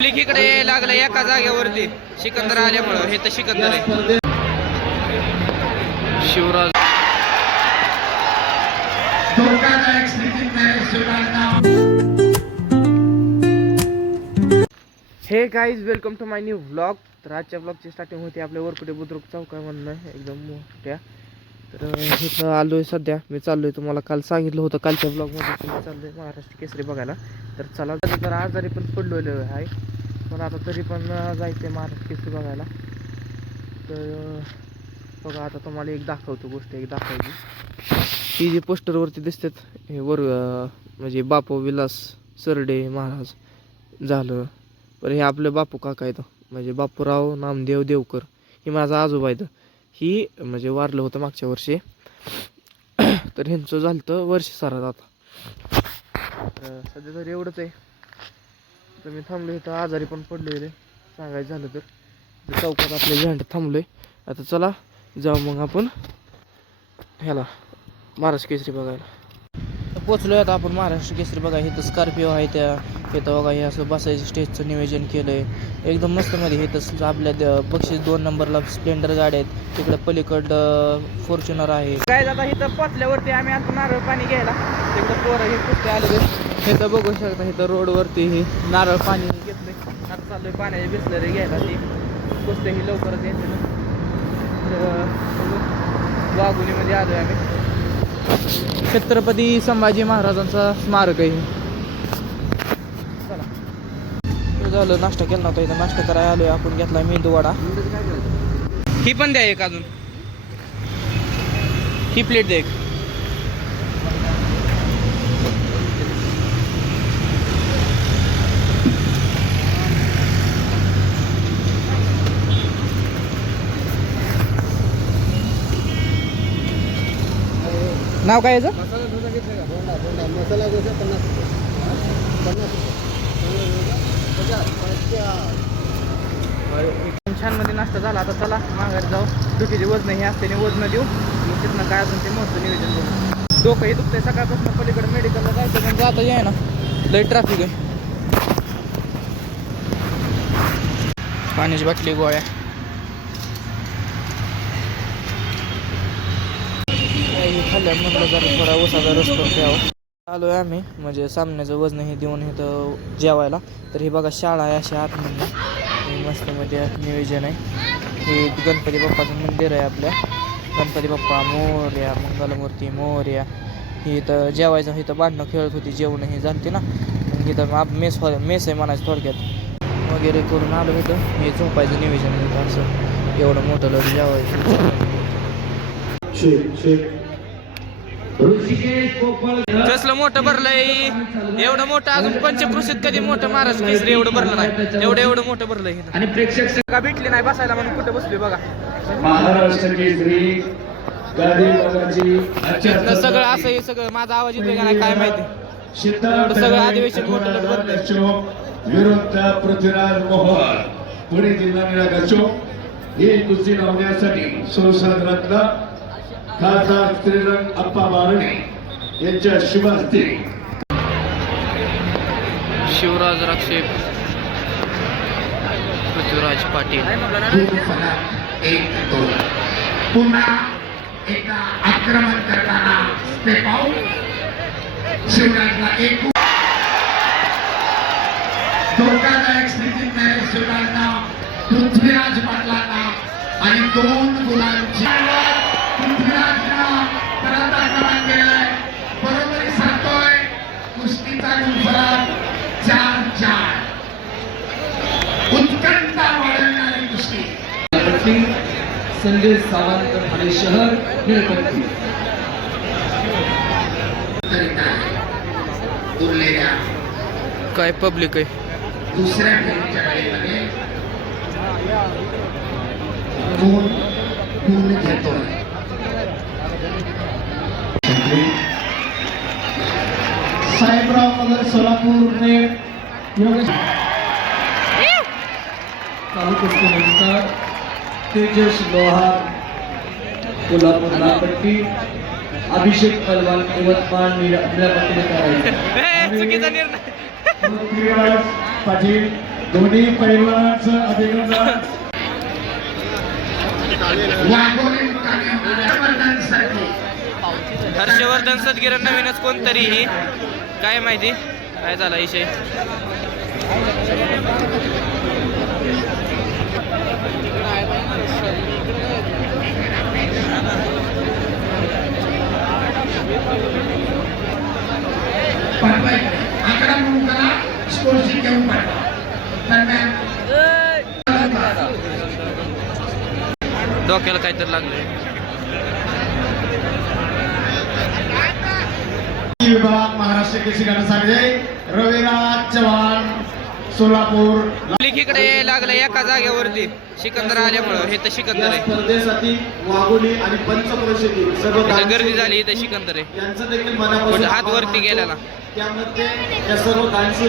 इकडे लागलं एका जागेवरती सिकंदर आल्यामुळं. हे तर सिकंदर आहे. Shivraj hey guys, welcome to my new vlog. तर आजच्या ब्लॉगची स्टार्टिंग होती आपल्या वरकुटे बुद्रुक चौकामधनं एकदम मोठ्या. तर इथं आलोय सध्या. मी चाललोय, तुम्हाला काल सांगितलं होतं कालच्या ब्लॉगमध्ये मी चाललोय महाराष्ट्र केसरी बघायला. तर चला, तर आजारी पण पडलेलो आहे, पण आता तरी पण जायचं महाराष्ट्र केसरी बघायला. तर बघा, आता तुम्हाला एक दाखवतो गोष्ट, एक दाखवायची. ही जी पोस्टरवरती दिसतात हे वर म्हणजे बापू विलास सरडे महाराज झालं. पण हे आपले बापू काका आहेत, म्हणजे बापूराव नामदेव देवकर. ही माझा आजोबा आहेत. ही म्हणजे वारलं होतं मागच्या वर्षी. तर ह्यांचं झालं तर वर्ष सारात आता. तर सध्या तरी एवढंच आहे. तर मी थांबलो इथं, आजारी पण पडलेले सांगायचं झालं तर चौकात आपल्या झेंडा थांबलोय. आता चला जाऊ मग आपण ह्याला महाराष्ट्र केसरी बघायला. पोचलोय आता आपण महाराष्ट्र केसरी बघा. इथं स्कॉर्पिओ आहे, त्या इथं बघा हे असं बसायचं स्टेजचं नियोजन केलंय एकदम मस्त मध्ये. इथं आपल्या बक्षीस 2 नंबरला स्प्लेंडर गाड्या आहेत. तिकडं पलीकडं फॉर्च्युनर आहे. काय आता इथं पोचल्यावरती आम्ही आता नारळ पाणी घ्यायला तिकडं पोरं हे कुठे आले. इथं बघू शकता, इथं रोडवरती हे नारळ पाणी घेतलंय. आता चाललोय पाण्याची बिसलरी घ्यायला. ती पुस्तक ही लवकरच येते ना. वाघुलीमध्ये आलोय आम्ही. छत्रपती संभाजी महाराजांचा स्मारक आहे. चला, झालं नाश्ता केला नव्हता. इथं नाश्ता करायला आलोय आपण. घेतला मेंदू वडा. ही पण द्या एक अजून. ही प्लेट द्या एक. नाव काय याचं? मसाला डोसा 50 छान मध्ये नाश्ता झाला. आता चला माघारी जाऊ. डोक्याची वजन हे असते, वजन देऊ. तिथनं काय असून ते मोठं नियोजन करू. डोकंही दुखतंय सकाळपासून. पलीकडे मेडिकलला जायचं पण जाता येई ना, लई ट्रॅफिक आहे. पाण्याची बाटली, गोळ्या. खाल्ल्या म्हटलं जरा थोडा उसाचा रस करून प्यावं. आलो आहे आम्ही, म्हणजे सामन्याचं वजन हे देऊन इथं जेवायला. तर हे बघा शाळा आहे अशी आतमध्ये मस्त मध्ये नियोजन आहे. हे गणपती बाप्पाचं मंदिर आहे आपल्या. गणपती बाप्पा मोरया, मंगलमूर्ती मोरया. ही इथं जेवायचं. इथं भांडणं खेळत होती, जेवण हे झालते ना. मग इथं मेस आहे म्हणायचं थोडक्यात. वगैरे करून आलो इथं. हे झोपायचं नियोजन होतं असं. एवढं मोठं लढ जेवायचं. कसलं मोठं भरलंय. एवढं मोठं अजून पंचकृषीत कधी मोठं महाराष्ट्र केसरी एवढं भरलं नाही. एवढं मोठं भरलंय. आणि प्रेक्षक का भेटली नाही बसायला म्हणून कुठे बसलोय बघा. महाराष्ट्र केसरी सगळं असं हे सगळं. माझा आवाज येतोय का नाही काय माहिती. एवढं सगळं अधिवेशन मोठं भरलंय. विरुद्ध पृथ्वीराज मोहर, पुणे जिल्हा निळा गचोक हे कुस्ती लावण्यासाठी संसद रत्न खासदार श्रीरंग अप्पा बारणे यांच्या शुभ हस्ते शिवराज राक्षे, पृथ्वीराज पाटील. पुन्हा एकदा आक्रमण करताना स्टेप आउट. शिवराजला एक धोकादायक स्थितीत नाही. शिवराजला पृथ्वीराज पाटलांना आणि 2 गुणांची पृथ्वीराजला परत आक्रमण केलंय. बरोबरी सांगतोय कुस्तीचा फरक 4-4. उत्कंठा वाढवणारी कुस्ती. संजय सावंत ठाणे शहर निळकंठी. उरलेल्या काय पब्लिक आहे. दुसऱ्या फेरीच्या वेळेमध्ये गुण घेतोय. साहेबराव नगर सोलापूरने चालू कुस्तीनंतर तेजस लोहार कोल्हापूर लालपट्टी, अभिषेक पलवान यवतमाळ निळ्या पट्टीने करायचे. चुकीचा निर्णय. पाटील दोन्ही पैलवानांचं अभिनंदन. वाघोली मुक्कामी हर्षवर्धन सरके हर्षवर्धन सदगीर नवीनच कोणतरीही काय माहिती काय झाला विषय. पाठवाय आकडा म्हणून करा स्कोरशी घेऊन पाठवा. दरम्यान डोक्याला काहीतरी लागलंय. विभाग महाराष्ट्र केसरी गाठासाठी रविराज चव्हाण सोलापूर. इकडे लागलं एका जागेवरती सिकंदर आल्यामुळं. हे तर सिकंदर या आहे. स्पर्धेसाठी वाघोली आणि पंचक्रोशीतील सर्व इथं दानशूर गर्दी झाली. इथं सिकंदर आहे. यांचं देखील मनापासून पण हात आभार वरती मानतो. गेलेला. त्यामध्ये या सर्व दानशूर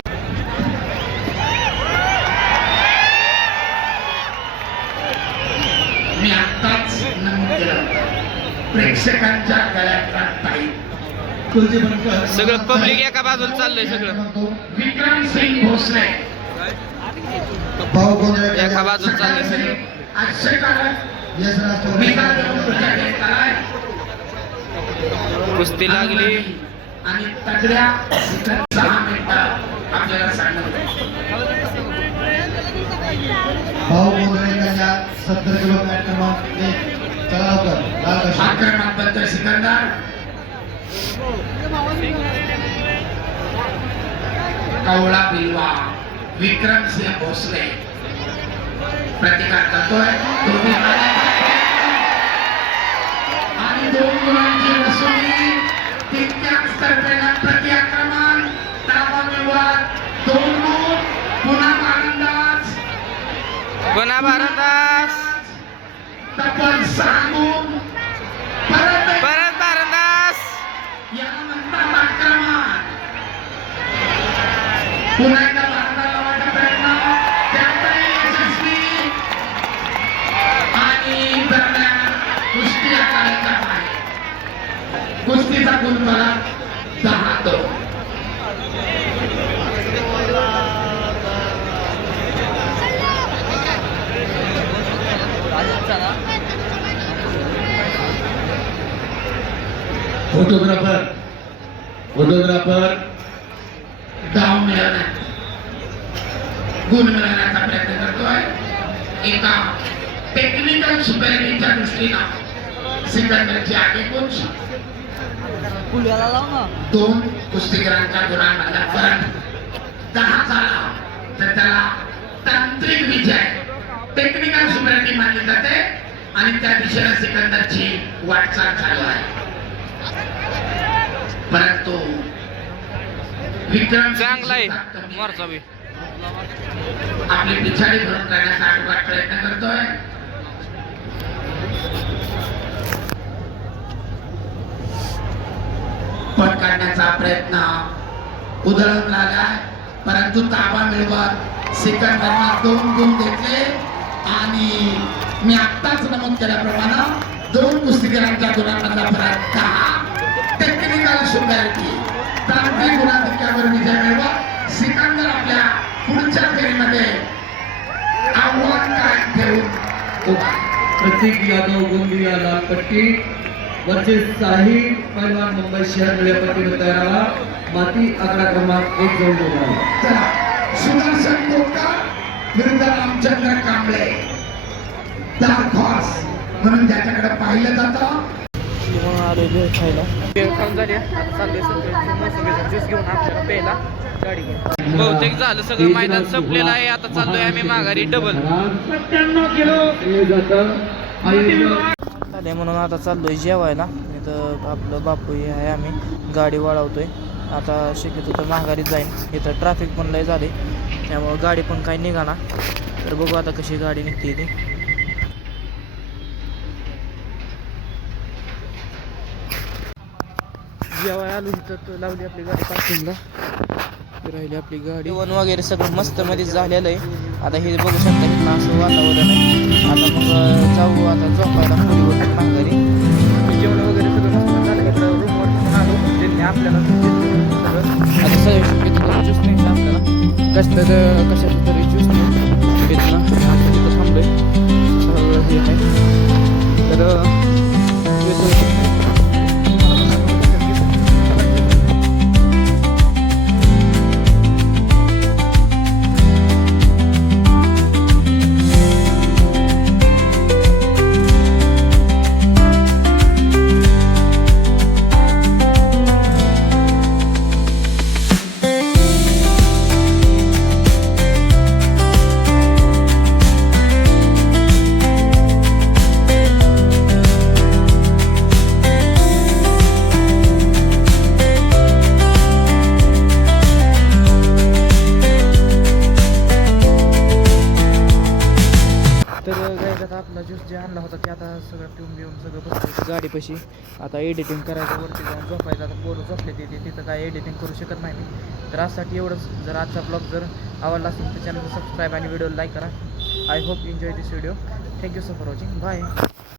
मी आत्ताच नमूद केलं होतं प्रेक्षकांच्या गळ्यातला टाईप सगळं पब्लिक एका बाजूला चाललंय. सगळं विक्रम सिंग भोसले एका बाजूला चाललंय सगळं. आश्चर्यकारक निकाल देऊन तुझ्याकडे आलाय. कुस्ती लागली. आणि तगड्या 6 मिनिटं आपल्याला सांगत भाऊ मोदरेंच्या 70 किलो मॅट क्रमांक 1 चला लवकर लाल कशी आक्रमणाबद्दल सिकंदर कवळा बिलवा विक्रमसिंह भोसले प्रतिकार करतोय. दोन्ही आणि 2 गुणांची वसुली. तितक्याच तर्फेनं प्रति आक्रमण ताबा विवाद 2 गुण. पुन्हा मारंदाज पुन्हा भारंदास. तब्बल 6 गुण. परत परत भारंदास. याला म्हणतात आक्रमण. पुन्हा एकदा भारताला लावायचा प्रयत्न त्यातही यशस्वी. आणि दरम्यान कुस्ती आखाड्याचा पाय. कुस्तीचा गुणफलक 10-2. फोटोग्राफर डाव मिळवण्यात गुण मिळवण्याचा प्रयत्न करतोय. एका टेक्निकल सुपेरिटीच्या दृष्टीनं सिकंदरची आगेकूच 2 कुस्तीगरांच्या गुणांमधला फरक 10 झाला तर त्याला तांत्रिक विजय टेक्निकल सुपेरिटी मानली जाते आणि त्या दिशेने सिकंदरची वाटचाल चालू आहे. परंतु विक्रम चांगला आहे मोर्चा बी. आपली पिछाडी भरून काढण्याचा आटोकाट प्रयत्न करतोय. पट काढण्याचा प्रयत्न उधळून लागलाय परंतु ताबा मिळवत सिकंदरना 2 गुण घेतले. आणि मी आत्ताच नमूद केल्याप्रमाणे 2 कुस्तीगरांच्या गुणांमधला फरक 10. टेक्निकल सुपेरिटी तांत्रिक गुणाधिक्यावर विजय मिळवत सिकंदर आपल्या पुढच्या फेरीमध्ये आव्हान कायम ठेवून उभा आहे. प्रतीक यादव गोंदिया लाल पट्टी वरचे साहिल पैलवान मुंबई शहर निळ्या पट्टीवर तयार राहा. माती आकडा क्रमांक 1 जवळ उभा चला सुदर्शन कोटकर विरुद्ध रामचंद्र कांबळे डार्क हॉर्स म्हणून ज्याच्याकडे पाहिलं जातं. म्हणून आलोय भेळ खायला. भेळ खाऊन झाली. आता चाललोय सगळं मोसंबीचा ज्यूस घेऊन आपल्याला प्यायला गाडी घेऊन. बहुतेक झालं सगळं मैदान संपलेलं आहे. आता चाललोय आम्ही माघारी डबल. 97 किलो हे जातं झाले म्हणून आता चाललोय जेवायला. इथं आपलं बापू हे आहे. आम्ही गाडी वाढवतोय. आता शक्यतो तर माघारी जाईन. इथं ट्रॅफिक पण लय झाले त्यामुळं गाडी पण काही निघाना. तर बघू आता कशी गाडी निघते ती. जेवाय आलो इथं लावली आपली गाडी पार्किंगला. राहिली आपली गाडी. जेवण वगैरे सगळं मस्त मध्ये झालेलं आहे. आता हे बघू शकता इथलं असं वातावरण आहे. आता मग जाऊ आता झोपायला खोलीवर माघारी. जेवण वगैरे सगळं मस्त झालं. रूमवर आलो त्यांनी आपल्याला सगळं आता सगळं ज्यूस नाही आपल्याला कशाचं तरी ज्यूस घेतलं तिथं थांबलोय हे आहे तर आता आपला ज्यूस जे आणला होता ते आता सगळं पिऊन बिऊन सगळं बसलं गाडीपाशी आता एडिटिंग करायचं वरती जाऊन झोपायचं आता पोरं झोपले तिथं काय एडिटिंग करू शकत नाही मी तर आजसाठी एवढंच जर आजचा ब्लॉग जर आवडला असेल तर चॅनलला सबस्क्राईब आणि व्हिडिओ लाईक करा I hope enjoy this video thank you so for watching bye